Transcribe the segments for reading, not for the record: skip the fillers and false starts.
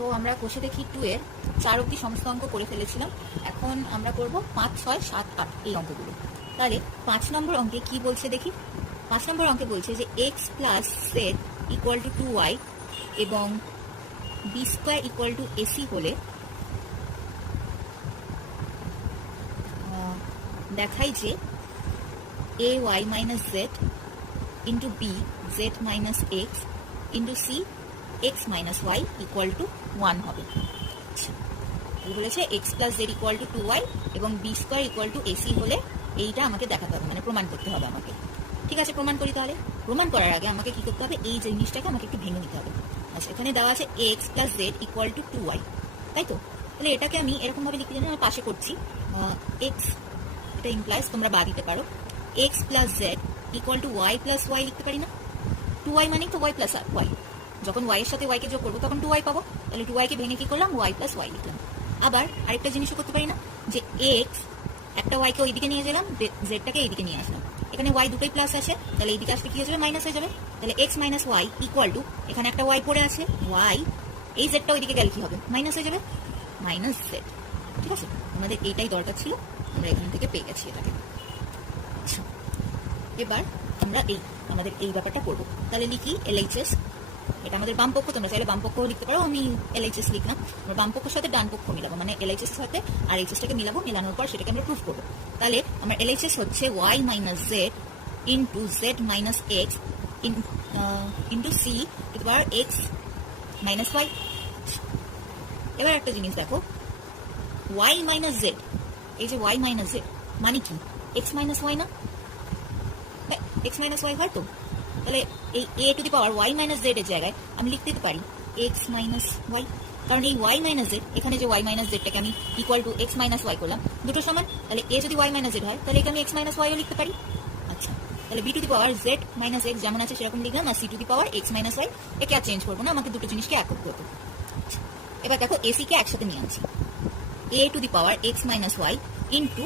তো আমরা কষে দেখি 2 এর 4 অবধি সমস্ত অঙ্ক করে ফেলেছিলাম। এখন আমরা করব 5, 6, 7, 8 এই অঙ্কগুলো। তাহলে 5 নম্বর অঙ্কে কি বলছে দেখি। 5 নম্বর অঙ্কে বলছে যে x plus z equal to 2y এবং b square equal to ac হলে দেখাই যে ay minus Z into B Z minus X into C X minus Y equal to 1 হবে। বলেছে X plus Z equal to 2y এবং B square equal to AC হলে এইটা আমাকে দেখাতে হবে, মানে প্রমাণ করতে হবে আমাকে। ঠিক আছে, প্রমাণ করি। তাহলে প্রমাণ করার আগে আমাকে কি করতে হবে, এই জিনিসটাকে আমাকে একটু ভেঙে নিতে হবে। আচ্ছা, এখানে দেওয়া আছে x plus Z equal to 2y, তাই তো? তাহলে এটাকে আমি এরকম ভাবে লিখতে জানি, আমি পাশে করছি এক্স, এটা ইমপ্লাইজ তোমরা বা দিতে পারো X plus Z equal to Y plus Y লিখতে পারি না? 2y মানে তো ওয়াই প্লাস ওয়াই, যখন ওয়াই এর সাথে ওয়াই কে যোগ করবো তখন 2y পাবো। তাহলে 2y কে ভেঙে কি করলাম, ওয়াই প্লাস ওয়াই লিখলাম। আবার আরেকটা জিনিসও করতে পারি না, যে এক্স একটা ওয়াই কে ওইদিকে নিয়ে গেলাম, জেডটাকে এইদিকে নিয়ে আসলাম। এখানে ওয়াই দুটোই প্লাস আছে, তাহলে এইদিকে আসলে কি হয়ে যাবে, মাইনাস হয়ে যাবে। তাহলে X minus Y equal to, এখানে একটা ওয়াই পড়ে আছে, ওয়াই, এই জেডটা ওইদিকে গেলে কি হবে, মাইনাস হয়ে যাবে, মাইনাস জেড। ঠিক আছে, আমাদের এইটাই দরকার ছিল, আমরা এখান থেকে পেয়ে গেছি এটাকে। এবার আমরা আমাদের এই ব্যাপারটা করবো। তাহলে লিখি এলএইচএস, এটা আমাদের বাম পক্ষ, তোমরা চাইলে বাম পক্ষ লিখতে পারো, আমি এলএইচএস লিখলাম। আমরা বাম পক্ষের সাথে ডান পক্ষ মিলাবো, মানে এলএইচএস সাথে আর এইচএসটাকে মিলাবো, মিলানোর পর সেটাকে আমরা প্রুফ করবো। তাহলে আমার এলএইচএস হচ্ছে Y minus Z into Z minus X into C to the power x minus Y. এবার একটা জিনিস দেখো, ওয়াই মাইনাস জেড, এই যে ওয়াই মাইনাস জেড মানে কি, এক্স মাইনাস ওয়াই না? এক্স মাইনাস ওয়াই হয় তো। তাহলে এই A to the power Y minus Z এর জায়গায় আমি লিখতে দিতে পারি এক্স মাইনাস ওয়াই, কারণ এই ওয়াই মাইনাস জেড, এখানে যে ওয়াই মাইনাস জেডটাকে আমি equal to x minus y করলাম, দুটো সমান। তাহলে এ যদি ওয়াই মাইনাস জেড হয়, তাহলে এখানে এক্স মাইনাস ওয়াইও লিখতে পারি। আচ্ছা, তাহলে B to the power Z minus X যেমন আছে সেরকম লিখলাম, আর C to the power x minus Y, একে আর চেঞ্জ করবো না, আমাকে দুটো জিনিসকে এক করতে হতো। এবার দেখো এসি কে একসাথে নিয়ে আনছি, A to the power x minus Y into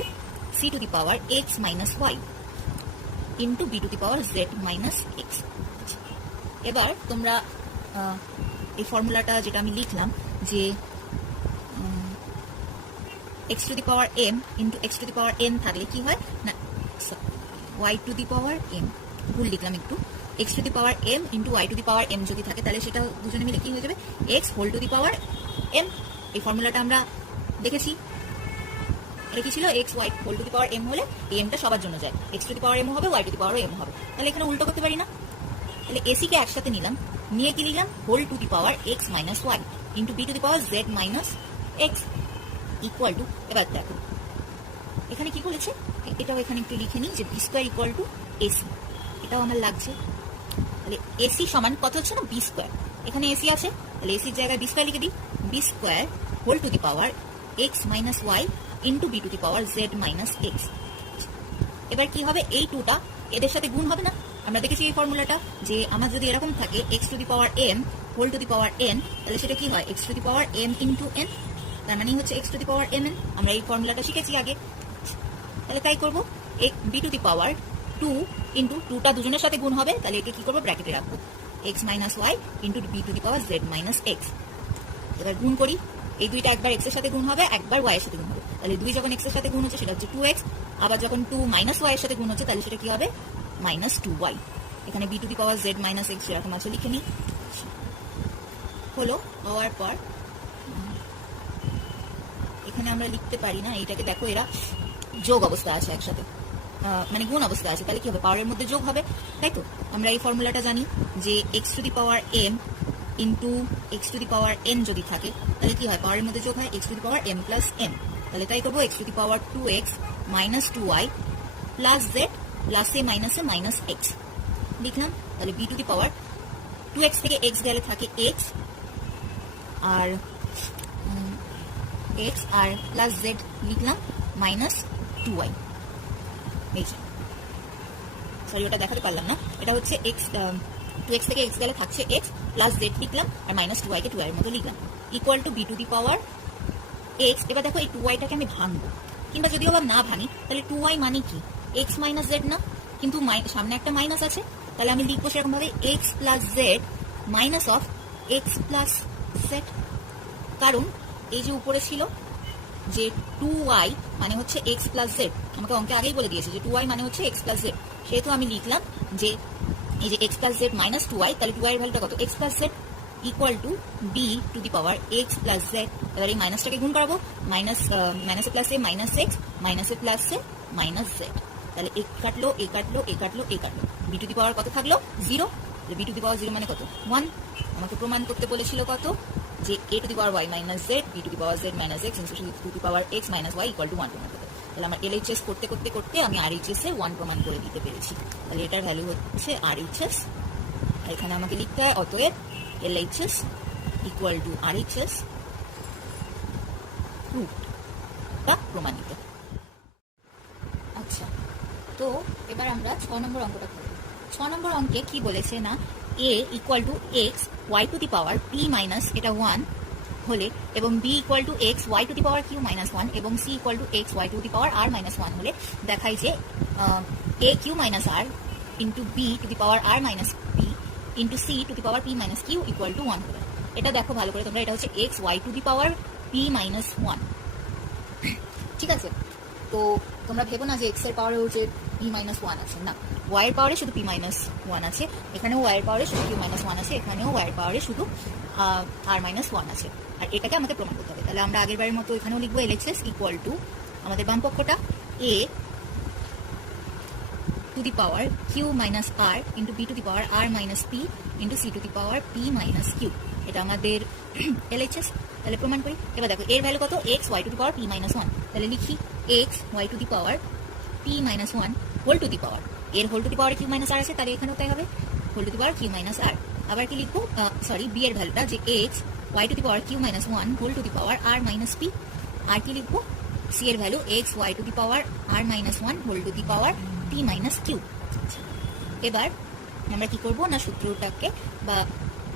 C to the power x minus Y into B to the power Z minus x. এবার তোমরা এই ফর্মুলাটা যেটা আমি লিখলাম, যে x to the power M into x to the power N থাকলে কি হয় না, Y to the power M, ভুল লিখলাম একটু, X to the power M into Y to the power M যদি থাকে, তাহলে সেটা দুজনে মিলে কি হয়ে যাবে, X whole to the power M. এই ফর্মুলাটা আমরা দেখেছি, এটা কি ছিল, X Y whole to the power M হলে এই এমটা সবার জন্য যায়, X to the power M হবে, Y to the power M হবে। তাহলে এখানে উল্টো করতে পারি না? তাহলে এসি কে একসাথে নিলাম, নিয়ে কি লিখলাম, whole to the power x minus Y into B to the power Z minus x equal to, এবার দেখো এখানে কি বলেছে, এটাও এখানে একটু লিখে নিই, যে b square equal to a c, এটাও আমার লাগছে। তাহলে এসি সমান কত হচ্ছে না, বি স্কোয়ার, এখানে এসি আছে, তাহলে এসির জায়গায় বি স্কোয়ার লিখে দিই, b square whole to the power x minus Y into B to the power Z minus x. এবার কি হবে, এই টুটা এদের সাথে গুণ হবে না? আমরা দেখেছি এই ফর্মুলাটা, যে আমার যদি এরকম থাকে x to the power m whole to the power n, তাহলে সেটা কি হয়, x to the power M into n, তার মানে হচ্ছে x to the power m n. আমরা এই ফর্মুলাটা শিখেছি আগে, তাহলে তাই করবো, b to the power 2 into টুটা দুজনের সাথে গুণ হবে, তাহলে একে কি করবো, ব্র্যাকেটে রাখবো, x minus Y into B to the power Z minus x. এবার গুণ করি, এই দুইটা একবার এক্স এর সাথে গুণ হবে, একবার ওয়াই এর সাথে গুণ হবে। তাহলে 2 যখন এক্স এর সাথে গুণ হচ্ছে সেটা হচ্ছে 2x, আবার যখন 2 মাইনাস ওয়াই এর সাথে গুণ হচ্ছে তাহলে সেটা কি হবে, মাইনাস 2y। এখানে b to the power Z minus x যেরকম আছে লিখে নিই। হলো, হওয়ার পর এখানে আমরা লিখতে পারি না, এইটাকে দেখো এরা যোগ অবস্থা আছে একসাথে, মানে গুণ অবস্থা আছে, তাহলে কি হবে, পাওয়ারের মধ্যে যোগ হবে, তাই তো? আমরা এই ফর্মুলাটা জানি, যে x to the power M into x to the power n যদি থাকে, তাহলে কি হয়, পাওয়ারের মধ্যে যোগ হয়, x to the power m plus n. তাহলে তাই করবো, x to the power 2x minus 2y plus z plus a minus a minus x লিখলাম। তাহলে B to the power 2x থেকে x গেলে থাকে x আর প্লাস জেড লিখলাম minus 2y। এই যে, সরি ওটা দেখাতে পারলাম না, এটা হচ্ছে এক্স, 2x থেকে x গেলে থাকছে x প্লাস জেড লিখলাম, আর মাইনাস 2y কে 2y এর মতো লিখলাম, equal to b to the power x। এবার দেখো এই 2y-টাকে আমি ভাঙবো, কিংবা যদি আবার না ভাঙি তাহলে 2y মানে কি, x মাইনাস জেড না, কিন্তু সামনে একটা মাইনাস আছে, তাহলে আমি লিখবো সেরকম ভাবে x plus Z minus of x plus Z. কারণ এই যে উপরে ছিল যে 2y মানে হচ্ছে x প্লাস জেড, আমাকে অঙ্কে আগেই বলে দিয়েছে যে 2y মানে হচ্ছে x প্লাস জেড, সেহেতু আমি লিখলাম যে এই যে x plus Z minus 2y, তাহলে 2y এর ভ্যালুটা কত, x plus Z equal to b to the power x plus z. এবার এই মাইনাসটাকে গুণ করাবো, minus plus a minus x, minus a plus a minus z, তাহলে এ কাটলো এ কাটলো এ কাটলো এ কাটলো, বি টু দি পাওয়ার কত থাকলো 0, বি টু দি পাওয়ার 0 মানে কত 1। আমাকে প্রমাণ করতে বলেছিল কত, যে a to the power y minus Z, b to the power z minus x into two the power x minus y equal to 1 প্রমাণ করতে। তাহলে আমার LHS করতে করতে করতে আমি RHS এ 1 প্রমাণ করে দিতে পেরেছি। তাহলে এটার ভ্যালু হচ্ছে RHS, আর এখানে আমাকে লিখতে হয় অতএব LHS ইকুয়াল টু RHS রুটটা প্রমাণিত। আচ্ছা, তো এবার আমরা 6 নম্বর অঙ্কটা করব। 6 নম্বর অঙ্কে কি বলেছে না, a equal to x Y to the power p minus এটা 1 হলে এবং b equal to x Y to the power q minus 1 এবং c equal to x Y to the power r minus 1 হলে দেখাই যে a q minus r into b to the power r minus p into c to the power p minus q equal to 1 হবে। এটা দেখো ভালো করে তোমরা, এটা হচ্ছে x Y to the power p minus 1, ঠিক আছে। তো তোমরা ভেবো না যে এক্স এর পাওয়ারে হচ্ছে p মাইনাস 1 আছে, না, y এর পাওয়ারে শুধু p মাইনাস 1 আছে, এখানেও y এর পাওয়ারে শুধু q মাইনাস 1 আছে, এখানেও y এর পাওয়ারে শুধু r মাইনাস 1 আছে। আর এটাকে আমাকে প্রমাণ করতে হবে। তাহলে আমরা আগের বারের মতো এখানেও লিখবো LHS ইকুয়াল টু আমাদের বাম পক্ষটা a to the power q minus r into b to the power r minus p into c to the power p minus q, এটা আমাদের LHS। তাহলে প্রমাণ করি। এবার দেখো এর ভ্যালু কত, X Y to the power p minus 1, তাহলে লিখি X Y to the power p minus 1 whole to the power, এর whole to the power q minus r আছে, তাহলে এখানেও তাই হবে whole to the power q minus r। আবার কি লিখবো, সরি b এর ভ্যালুটা যে x Y to the power q minus 1 whole to the power r minus p, আর কি লিখবো c এর value x Y to the power r minus 1 whole to the power p minus q। এবার আমরা কি করবো না, সূত্রটাকে বা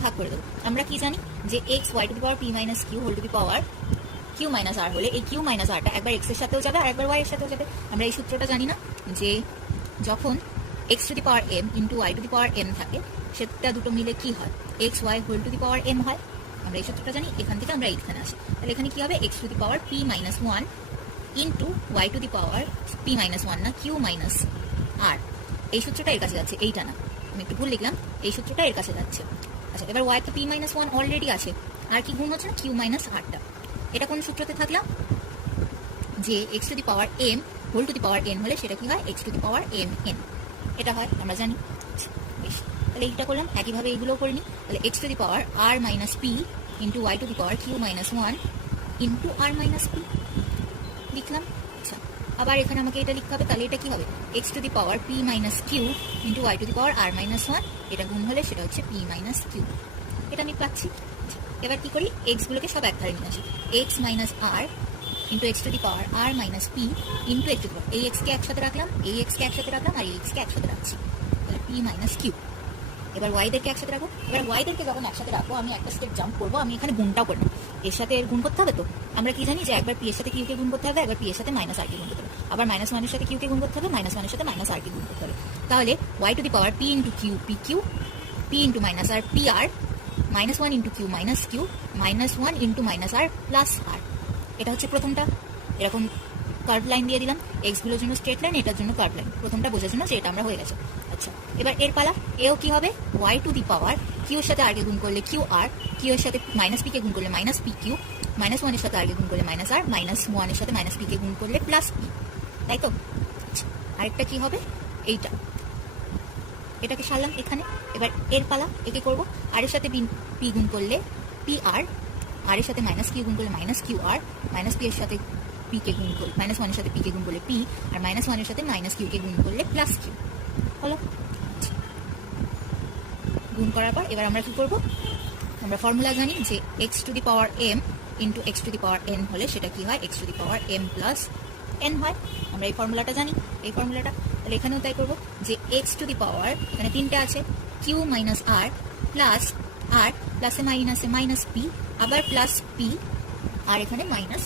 ভাগ করে দেবো। আমরা কি জানি যে x Y to the power p minus q whole to the power q minus r হলে এই q মাইনাস rটা একবার x এর সাথেও যাবে আর একবার y এর সাথেও যাবে। আমরা এই সূত্রটা জানি না যে যখন x to the power m into y to the power m থাকে সেটা দুটো মিলে কি হয়, x Y whole to the power m হয়। আমরা এই সূত্রটা জানি, এখান থেকে আমরা এইখানে আসি। তাহলে এখানে কি হবে, x to the power p minus 1 into y to the power p minus 1 না q মাইনাস r। এই সূত্রটা এর কাছে যাচ্ছে, এইটা না, আমি একটু ভুল লিখলাম, এই সূত্রটা এর কাছে যাচ্ছে। আচ্ছা, এবার y তে p মাইনাস 1 অলরেডি আছে, আর কি গুণ হচ্ছে না q মাইনাস rটা। এটা কোন সূত্রতে থাকলাম, যে x to the power m whole to the power n হলে সেটা কি হয়, x to the power m n, এটা হয় আমরা জানি। বেশ, তাহলে এইটা করলাম, একইভাবে এইগুলোও করে নিই। তাহলে x to the power r minus p into y to the power q minus 1 into r minus p লিখলাম। আচ্ছা, আবার এখানে আমাকে এটা লিখতে হবে, তাহলে এটা কি হবে, x to the power p minus q into y to the power r minus 1, এটা গুণ হলে সেটা হচ্ছে p মাইনাস q, এটা আমি পাচ্ছি। এবার কি করি, x গুলোকে সব এক ধারে নিয়ে আসি, x minus r into x to the power r minus p into x to the power, এই x কে একসাথে রাখলাম, এই x কে একসাথে রাখলাম, আর এই x কে একসাথে রাখছি, তাহলে p মাইনাস q। এবার y দেরকে একসাথে রাখবো। এবার y দেরকে যখন একসাথে রাখবো আমি একটা স্টেপ জাম্প করবো, আমি এখানে গুণটাও করবো, এর সাথে এর গুণ করতে হবে। তো আমরা কি জানি যে একবার p এর সাথে q কে গুণ করতে হবে, একবার p এর সাথে মাইনাস r কে গুণ করতে হবে, আবার মাইনাস 1 এর সাথে q কে গুণ করতে হবে, মাইনাস 1 এর সাথে মাইনাস r কে গুণ করতে হবে। তাহলে y to the power p into q p q, p into minus r p r, minus 1 into q minus q, minus 1 into minus r plus r। এটা হচ্ছে প্রথমটা, এরকম কার্ভ লাইন দিয়ে দিলাম, এক্স গুলোর জন্য স্ট্রেট লাইন, এটার জন্য কার্ভ লাইন, প্রথমটা বোঝার জন্য যে এটা আমরা হয়ে গেছে। আচ্ছা, এবার এর পালা, এও কি হবে, y to the power q এর সাথে r কে গুণ করলে q r, q এর সাথে মাইনাস p কে গুণ করলে মাইনাস p q, মাইনাস 1 এর সাথে r কে গুণ করলে মাইনাস r, মাইনাস 1 এর সাথে মাইনাস p কে গুণ করলে প্লাস p, তাই তো। আরেকটা কি হবে, এইটা, এটাকে সারলাম এখানে। এবার এর পালা, একে করবো, r এর সাথে p গুণ করলে p r, r এর সাথে মাইনাস q গুণ করলে minus q r, minus p এর সাথে p কে গুণ করলে মাইনাস 1 এর সাথে p কে গুণ করলে p, আর মাইনাস 1 এর সাথে মাইনাস q কে গুণ করলে প্লাস q হলো। গুণ করার পর এবার আমরা কি করব, আমরা ফর্মুলা জানি যে x to the power m into x to the power n হলে সেটা কি হয়, x to the power m plus n হয়। আমরা এই ফর্মুলাটা জানি, এই ফর্মুলাটা, তাহলে এখানেও তাই করবো যে x টু দি পাওয়ার, এখানে তিনটে আছে, q minus r plus r প্লাসে মাইনাসে মাইনাস p, আবার প্লাস p, আর এখানে মাইনাস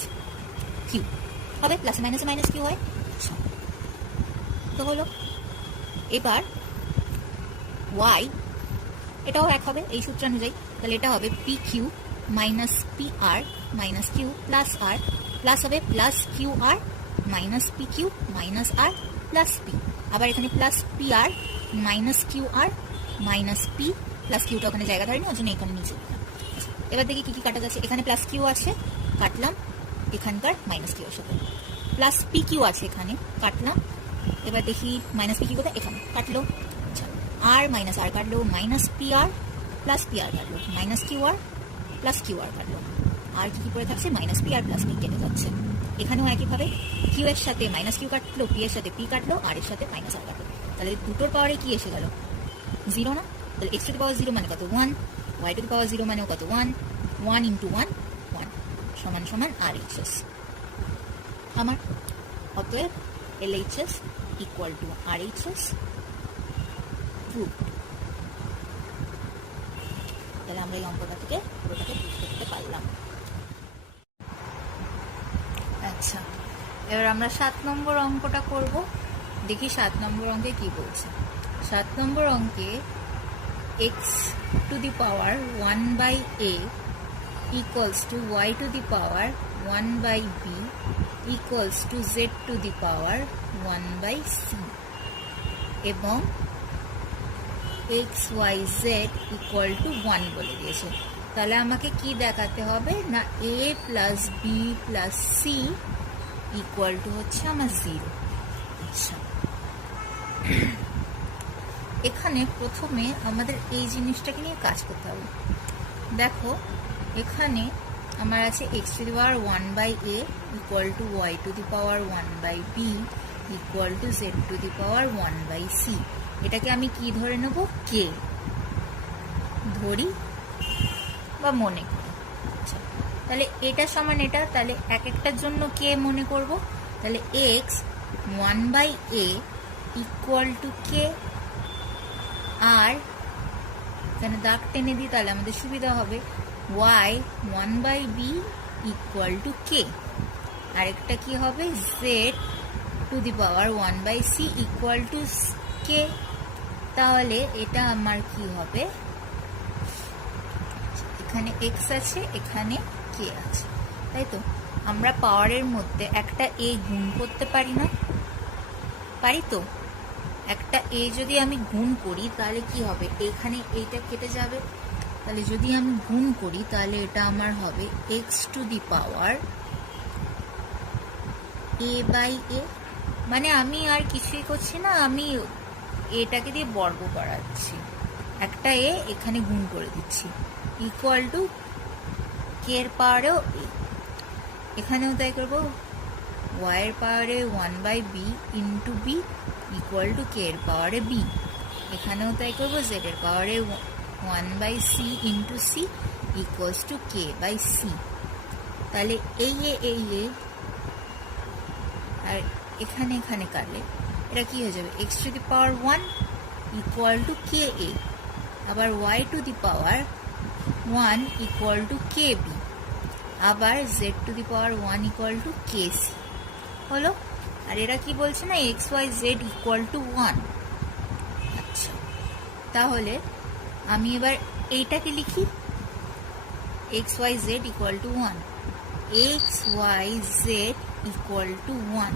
q হবে, প্লাসে মাইনাসে মাইনাস q হয়, তো হলো। এবার y এটাও এক হবে এই সূত্র অনুযায়ী, তাহলে এটা হবে pq minus P R minus Q plus আর প্লাস হবে plus Q R minus P Q minus আর প্লাস পি, আবার এখানে plus P R minus Q R minus P plus কিউটা ওখানে জায়গা ধরেনি, ওই জন্য এখানে নিচে। এবার দেখি কি কি কাটা যাচ্ছে। এখানে প্লাস কিউ আছে, কাটলাম এখানকার মাইনাস কিউ এর সাথে। প্লাস পি কিউ আছে এখানে, কাটলাম। এবার দেখি মাইনাস পি কিউ কোথায়, এখানে কাটলো। আচ্ছা, আর মাইনাস আর কাটলো, minus P R plus P R কাটলো, minus Q R plus Q R কাটলো। আর কি কি পড়ে থাকছে, minus P R plus P কেটে যাচ্ছে। এখানেও একইভাবে কিউ এর সাথে মাইনাস কিউ কাটলো, পি এর সাথে পি কাটলো, আর এর সাথে মাইনাস আর কাটলো। তাহলে দুটোর পাওয়ারে কি এসে গেল, জিরো না? তাহলে x to the power zero মানে কত, one. Y to the power zero মানেও কত, one. One into one one সমান সমান আর এইচ এস আমার। অতএব L H S equal to R H S proved. তাহলে আমরা এই অঙ্কটা থেকে পুরোটাকে প্রুভ করতে পারলাম। আচ্ছা, এবার আমরা 7 নম্বর অঙ্কটা করব। দেখি 7 নম্বর অঙ্কে কি বলছে। 7 নম্বর অঙ্কে x to the power 1 by a equals to y to the power 1 by b equals to z to the power 1 by c এবং x y z equal to 1 বলে দিয়েছে। তাহলে আমাকে কি দেখাতে হবে না, a plus b plus c equal to হচ্ছে আমার 0। আচ্ছা, এখানে প্রথমে আমাদের এই জিনিসটাকে নিয়ে কাজ করতে হবে। দেখো এখানে আমার আছে x to the power 1 by a equal to y to the power 1 by b equal to z to the power 1 by c। এটাকে আমি কি ধরে নেব, k ধরি বা মনে করি। আচ্ছা, তাহলে এটা সমান এটা, তাহলে এক একটার জন্য k মনে করব। তাহলে x 1 by a equal to k, আর এখানে দাগ টেনে দিই তাহলে আমাদের সুবিধা হবে, y 1 by b equal to k, আর একটা কি হবে, z to the power 1 by c equal to k। তাহলে এটা আমার কি হবে, এখানে x আছে এখানে k আছে, তাই তো? আমরা পাওয়ারের মধ্যে একটা a গুণ করতে পারি না, পারি তো? একটা a যদি আমি গুণ করি তাহলে কি হবে, এখানে এইটা কেটে যাবে। তাহলে যদি আমি গুণ করি তাহলে এটা আমার হবে x to the power a by a, মানে আমি আর কিছুই করছি না, আমি এটাকে দিয়ে বর্গ করাচ্ছি, একটা a এখানে গুণ করে দিচ্ছি, ইকুয়াল টু k এর পাওয়ারেও a, এখানেও তাই করবো, y এর পাওয়ারে 1 by b into b equal to k এর পাওয়ারে b, এখানেও তাই করবো, z এর পাওয়ারে 1 by c into c equals to k by c। তাহলে এই আর এখানে এখানে কাটলে এটা কি হয়ে যাবে, x to the power 1 equal to k a, আবার y to the power 1 equal to k b, আবার z two the power 1 equal to k c হলো। আর এরা কি বলছে না, x y z equal to 1। আচ্ছা, তাহলে আমি এবার এইটাকে লিখি, x y z equal to 1, x y z equal to 1।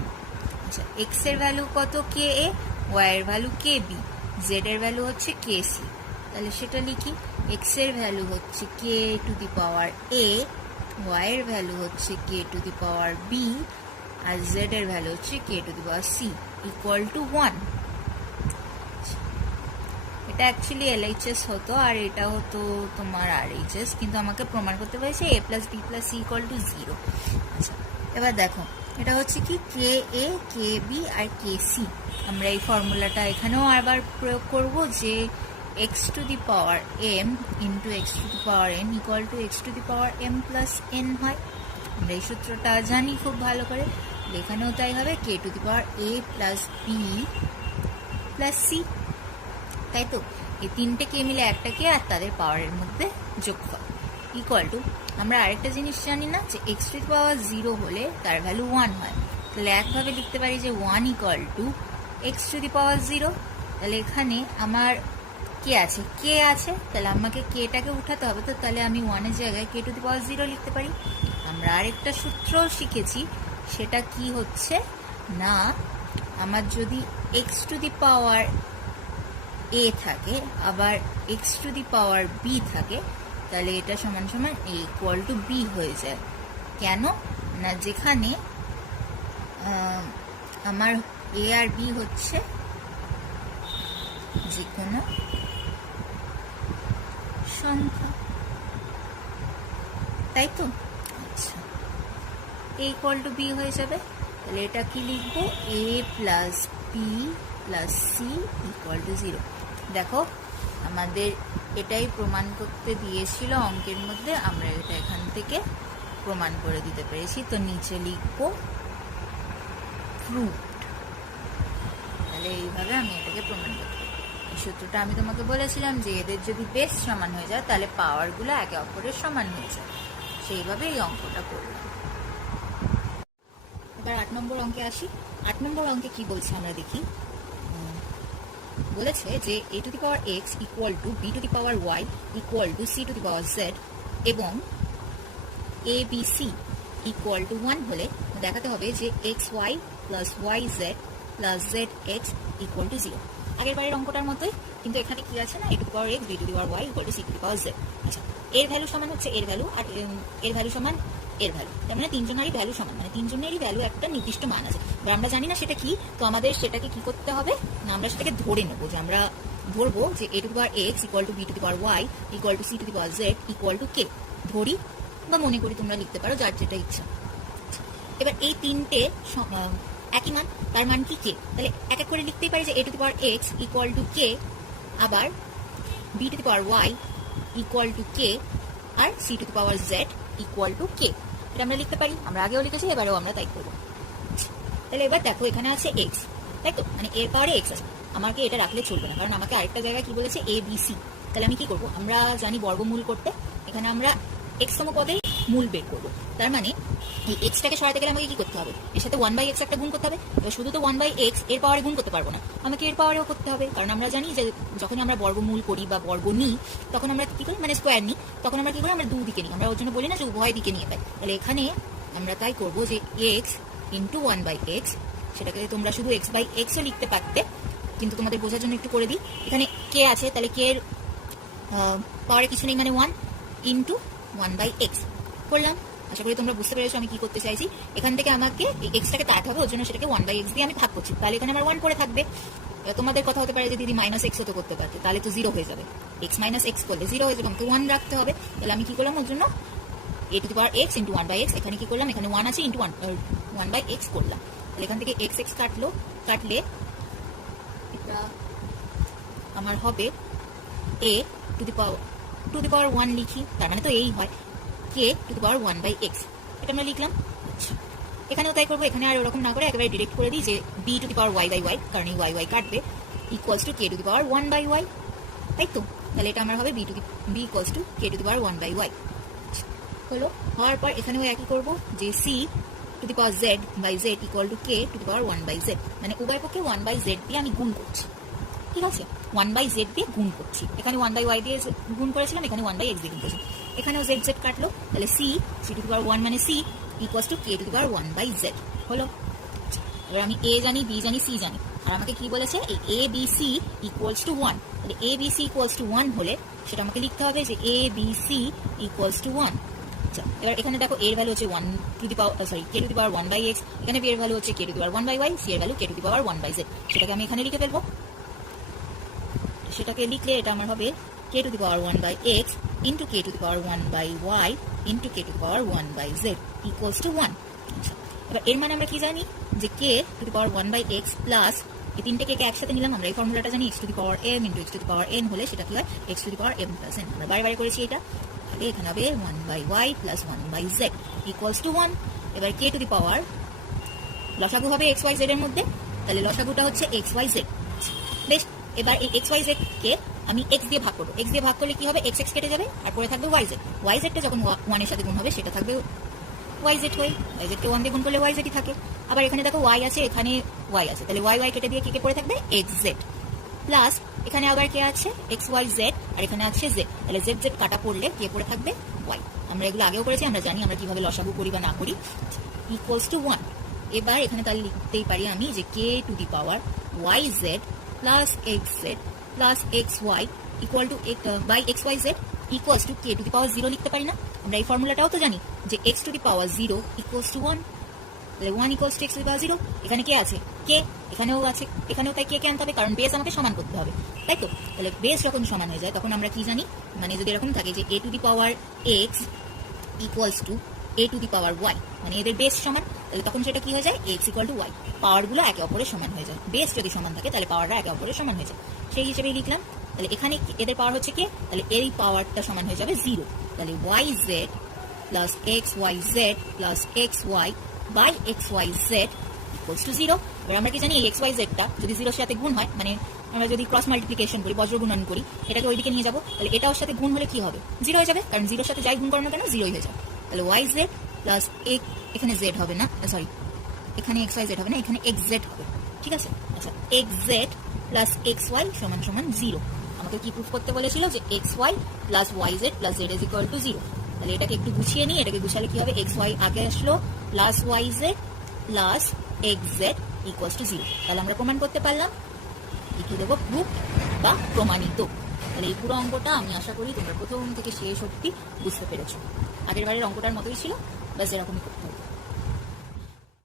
আচ্ছা, x এর ভ্যালু কত, k a, y এর ভ্যালু k b, z এর ভ্যালু হচ্ছে k c। তাহলে সেটা লিখি, x এর ভ্যালু হচ্ছে k to the power a, y এর ভ্যালু হচ্ছে k to the power b, আর z এর ভ্যালু হচ্ছে k to the power c equal to 1। এটা অ্যাকচুয়ালি LHS হতো আর এটা হতো তোমার RHS, কিন্তু আমাকে প্রমাণ করতে হয়েছে a plus b plus c equal to 0। আচ্ছা, এবার দেখো এটা হচ্ছে কি k a k b R k c। আমরা এই ফর্মুলাটা এখানেও আবার প্রয়োগ করব যে x to the power m into x to the power n equal to x to the power m plus n হয়। আমরা এই সূত্রটা জানি খুব ভালো করে, এখানেও তাই হবে, k to the power a plus b plus c, তাই তো? এই তিনটে কে মিলে একটা কে আর তাদের পাওয়ারের মধ্যে যোগফল ইকুয়াল টু, আমরা আরেকটা জিনিস জানি না যে x টু দি পাওয়ার 0 হলে তার ভ্যালু 1 হয়। তাহলে একভাবে লিখতে পারি যে 1 equal to x to the power 0। তাহলে এখানে আমার k কে আছে, কে আছে, তাহলে আমাকে কেটাকে উঠাতে হবে। তো তাহলে আমি 1 এর জায়গায় কে টু দি পাওয়ার 0 লিখতে পারি। আমরা আরেকটা সূত্র শিখেছি, সেটা কি হচ্ছে না, আমার যদি x to the power a থাকে আবার x to the power b থাকে, তাহলে এটা সমান সমান এ ইকুয়াল টু বি হয়ে যায়। কেন না, যেখানে আমার এ আর বি হচ্ছে যে কোনো সংখ্যা, তাই তো। আচ্ছা, এ ইকুয়াল টু বি হয়ে যাবে। তাহলে এটা কি লিখবো, A plus B plus C equal to 0। দেখো আমাদের এটাই প্রমাণ করতে দিয়েছিল অঙ্কের মধ্যে, আমরা এটা এখান থেকে প্রমাণ করে দিতে পেরেছি। তো নিচে লিখবো প্রুভড। তাহলে এইভাবে আমি এটাকে প্রমাণ করতে পারি। এই সূত্রটা আমি তোমাকে বলেছিলাম যে এদের যদি বেস সমান হয়ে যায় তাহলে পাওয়ারগুলো একে অপরের সমান হয়ে যায়, সেইভাবে এই অঙ্কটা করলাম। এবার 8 নম্বর অঙ্কে আসি। 8 নম্বর অঙ্কে কি বলছে আমরা দেখি। বলেছে যে a to the power x equal two b to the power y equal two c to the power z এবং abc ইকুয়াল টু 1 হলে দেখাতে হবে যে xy plus yz plus zx equal to 0। আগের বারের অঙ্কটার মতোই, কিন্তু এখানে কি আছে না, a to the power x b to the power y equal two c to the power z। আচ্ছা, এর ভ্যালু সমান হচ্ছে এর ভ্যালু, আর এর ভ্যালু সমান এর ভ্যালু, তার মানে তিনজনেরই ভ্যালু সমান, মানে তিনজনেরই ভ্যালু একটা নির্দিষ্ট মান আছে। এবার আমরা জানি না সেটা কি, তো আমাদের সেটাকে কি করতে হবে না, আমরা সেটাকে ধরে নেবো, যে আমরা ধরবো যে a to the power x equal two b to the power y equal two c to the power z equal to k ধরি বা মনে করি, তোমরা লিখতে পারো যার যেটা ইচ্ছা। এবার এই তিনটে একই মান, তার মান কি কে, তাহলে এক এক করে লিখতেই পারি যে a to the power x equal to k, আবার b to the power y equal to k, আর c to the power z equal to k। এটা আমরা লিখতে পারি, আমরা আগেও লিখেছি, এবারেও আমরা তাই করবো। তাহলে এবার দেখো এখানে আছে x, তাই তো, মানে এর পাওয়ারে x আছে। আমাকে এটা রাখলে চলবে না, কারণ আমাকে আরেকটা জায়গায় কি বলেছে, a b c। তাহলে আমি কি করব, আমরা জানি বর্গমূল করতে, এখানে আমরা x তম পদে মূল বের করবো। তার মানে এই এক্সটাকে সরাতে গেলে আমাকে কি করতে হবে, এর সাথে 1/x একটা গুণ করতে হবে। এবার শুধু তো 1/x এর পাওয়ারে গুণ করতে পারবো না, আমাকে এর পাওয়ারেও করতে হবে, কারণ আমরা জানি যে যখন আমরা বর্গমূল করি বা বর্গ নিই তখন আমরা কি করি, মানে স্কোয়ার নিই, তখন আমরা কি করি, আমরা দুদিকে নিই, আমরা ওর জন্য বলি না যে উভয় দিকে নিয়ে পাই। তাহলে এখানে আমরা তাই করবো যে x ইন্টু 1/x, সেটাকে তোমরা শুধু x/xও লিখতে পারতে, কিন্তু তোমাদের বোঝার জন্য একটু করে দিই। এখানে k আছে, তাহলে k এর পাওয়ারে কিছু নেই, মানে 1 ইন্টু 1/x করলাম। আশা করি তোমরা বুঝতে পেরেছো আমি কি করতে চাইছি। এখান থেকে আমাকে এক্সটাকে কাটতে হবে, ওর জন্য সেটাকে 1/x দিয়ে আমি ভাগ করছি, তাহলে এখানে আমার 1 করে থাকবে। তোমাদের কথা হতে পারে যে দিদি -x তো করতে পারতে, তাহলে তো 0 হয়ে যাবে, x - x করলে 0 হয়ে যাবে, আমাকে 1 রাখতে হবে। তাহলে আমি কি করলাম, ওর জন্য a to the power x into 1/x, এখানে কি করলাম, এখানে 1 আছে ইন্টু 1/x করলাম। তাহলে এখান থেকে x কাটলে এটা আমার হবে a টু দি পাওয়ার 1 লিখি, তার মানে তো এই হয় k to the power 1/x, এটা আমরা লিখলাম। আচ্ছা, এখানেও তাই করবো, এখানে আর ওরকম না করে একেবারে ডিরেক্ট করে দিই যে b to the power y/y, কারণ এই y কাটবে, equals to k to the power 1/y, তাই তো। তাহলে এটা আমার হবে b equals to k to the power 1/y হলো। হওয়ার পর এখানেও একই করবো যে c to the power z/z equal to k to the power 1/z, মানে উভয় পক্ষে 1/z দিয়ে আমি গুণ করছি, ঠিক আছে, 1/z দিয়ে গুণ করছি। এখানে 1/y দিয়ে গুণ করেছিলাম, এখানে 1/x দিয়ে গুণ করেছিলাম, এখানেও z কাটলো, তাহলে c টু দি পাওয়ার 1 মানে c equals to k to the power 1/z হলো। এবার আমি a জানি, b জানি, c জানি, আর আমাকে কি বলেছে, এই a b c equals to 1। তাহলে a b c equals to 1 হলে সেটা আমাকে লিখতে হবে যে a b c equals to 1। আচ্ছা, এবার এখানে দেখো এর ভ্যালু হচ্ছে 1 two the power k to the power 1/x, এখানে b এর ভ্যালু হচ্ছে k to the power 1/y, c এর value k to the power 1/z। সেটাকে আমি এখানে লিখে ফেলবো। সেটাকে লিখলে এটা আমার হবে k to the power 1/x into k to the power 1/y into k to the power 1/z equals to 1। আচ্ছা, এবার এর মানে আমরা কি জানি যে k to the power 1/x plus এই তিনটে কে একসাথে নিলাম, আমরা এই ফর্মুলাটা জানি, x to the power m into x to the power n হলে সেটা কি হয়, x to the power m plus n। আমরা বারে করেছি এটা, তাহলে এখানে হবে 1/y plus 1/z equals to 1। এবার k টু দি পাওয়ার লসাগু হবে x y z এর মধ্যে, তাহলে লসাগুটা হচ্ছে x y z। বেশ, এবার এই x y z কে আমি x দিয়ে ভাগ করবো, x দিয়ে ভাগ করলে কি হবে, x কেটে যাবে আর পরে থাকবে y z টা যখন 1 এর সাথে গুণ হবে সেটা থাকবে y z হয়ে, y z কে 1 দিয়ে গুণ করলে y z ই থাকে। আবার এখানে দেখো y আছে, এখানে y আছে, তাহলে y কেটে দিয়ে কি কে পড়ে থাকবে, x z। প্লাস এখানে আবার কে আছে এক্স ওয়াই জেড, আর এখানে আছে জেড, তাহলে জেড জেড কাটা পড়লে কে পড়ে থাকবে ওয়াই। আমরা এগুলো আগেও করেছি, আমরা জানি আমরা কিভাবে লসাগু করি বা না করি। Equals to 1। এবার এখানে তাহলে লিখতেই পারি আমি যে K to the power Y Z plus x Z plus x Y equal to by x Y Z equals to K to the power 0 লিখতে পারি না? আমরা এই ফর্মুলাটাও তো জানি যে x to the power 0 equals to 1, তাহলে 1 equals to X to the power 0। এখানে কে আছে? কে। এখানেও আছে, এখানেও তাই কে আনতে হবে, কারণ বেস আমাকে সমান করতে হবে, তাই তো? তাহলে বেস যখন সমান হয়ে যায় তখন আমরা কি জানি, মানে যদি এরকম থাকে যে A to the power X equals to A to the power Y, মানে এদের বেস সমান, তাহলে তখন সেটা কি হয়ে যায় এক্স ইকুয়াল টু ওয়াই। পাওয়ারগুলো একে অপরের সমান হয়ে যায়, বেস যদি সমান থাকে তাহলে পাওয়ারটা একে অপরের সমান হয়ে যায়, সেই হিসেবেই লিখলাম। তাহলে এখানে এদের পাওয়ার হচ্ছে কে, তাহলে এই পাওয়ারটা সমান হয়ে যাবে 0, তাহলে y Z plus x Y Z plus x y by x Y Z equals to 0। এবার আমরা কি জানি এই এক্স ওয়াই জেডটা যদি 0 এর সাথে গুণ হয়, মানে আমরা যদি ক্রস মাল্টিপ্লিকেশন করি, বজ্র গুণন করি, এটাকে ওইদিকে নিয়ে যাবো, তাহলে এটা ওর সাথে গুণ হলে কি হবে 0 হয়ে যাবে, কারণ 0 এর সাথে যাই গুণ করো না কেন 0 হয়ে যাবে। তাহলে ওয়াই জেড প্লাস এখানে জেড হবে না, সরি এখানে এক্স ওয়াই জেড হবে না, এখানে এক্স জেড হবে, ঠিক আছে? আচ্ছা, x Z plus x y সমান সমান 0। আমাকে কি প্রুফ করতে বলেছিল যে x y plus y Z plus z is equal to 0। তাহলে এটাকে একটু গুছিয়ে নিই, এটাকে গুছালে কি হবে, এক্স ওয়াই আগে আসলো plus y Z plus x z equals to 0। তাহলে আমরা প্রমাণ করতে পারলাম, লিখে দেবো প্রুফ বা প্রমাণিত। তাহলে এই পুরো অঙ্কটা আমি আশা করি তোমরা প্রথম থেকে শেষ অবধি বুঝতে পেরেছো। আগের বারের অঙ্কটার মতোই ছিল, বাস এরকমই করতে হবে।